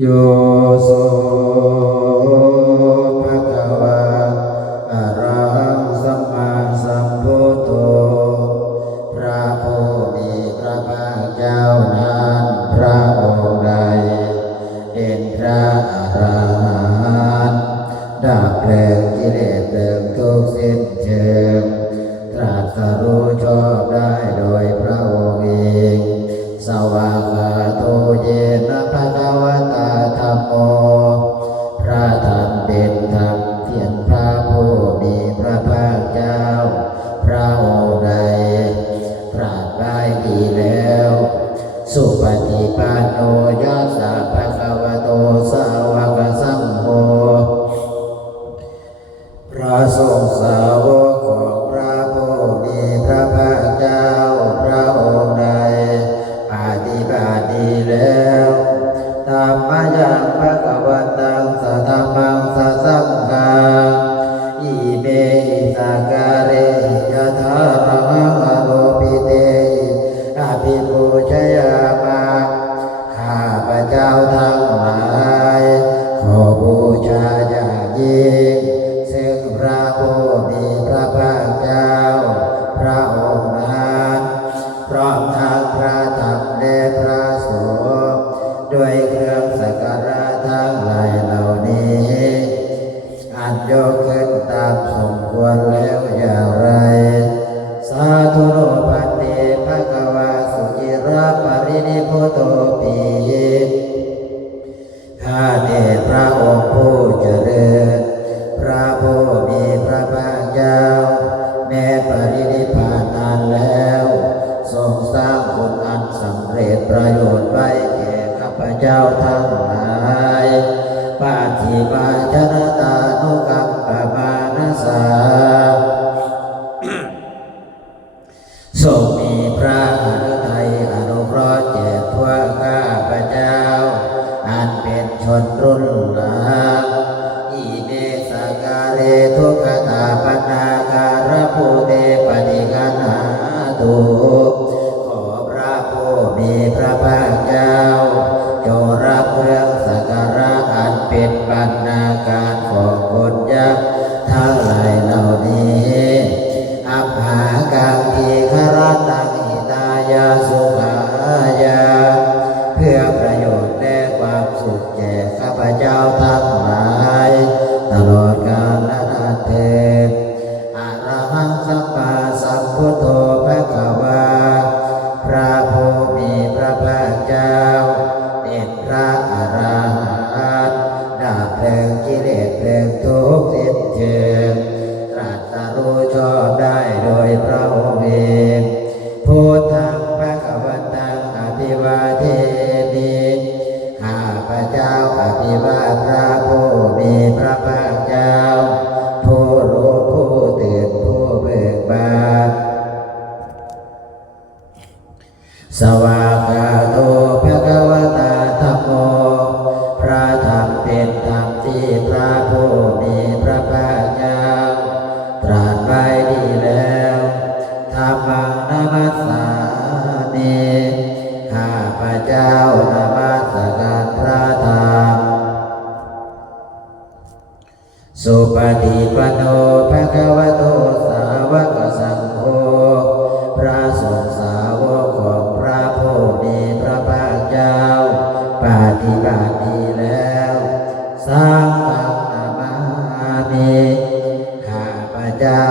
โย ด้วยเครื่องสักการะทั้งหลายเหล่านี้อันยกขึ้นตามสมควรแล้วอย่างไร สาธุโนพันเตภะคะวาสุจิระปรินิพุโตปีข้าแต่พระองค์ผู้เจริญ พวกข้าพระเจ้า อันเป็นชนรุ่นหลังอิเนสการเลทุกขตาปนาการะภูเตปฏิกันหาตุขอพระผู้มีพระภาคเจ้าจงรับเรื่องสักการะอันเป็นบรรณา ภิวาพระผู้มีพระภาคเจ้า ผู้รู้ผู้ตื่นผู้เบิกบานสวากาโตภะคะวตาธัมโม พระธรรมเป็นธรรมที่พระผู้มีพระภาคเจ้า ตรัสไว้ดีแล้วธรรมังนามัสสามิข้าพเจ้า สุปฏิปันโนภะคะวะโตสาวกสังโฆพระสงฆ์สาวกของพระโพธิพระภาคเจ้า ปฏิบัติดีแล้วสังฆนามามีข้าพระเจ้า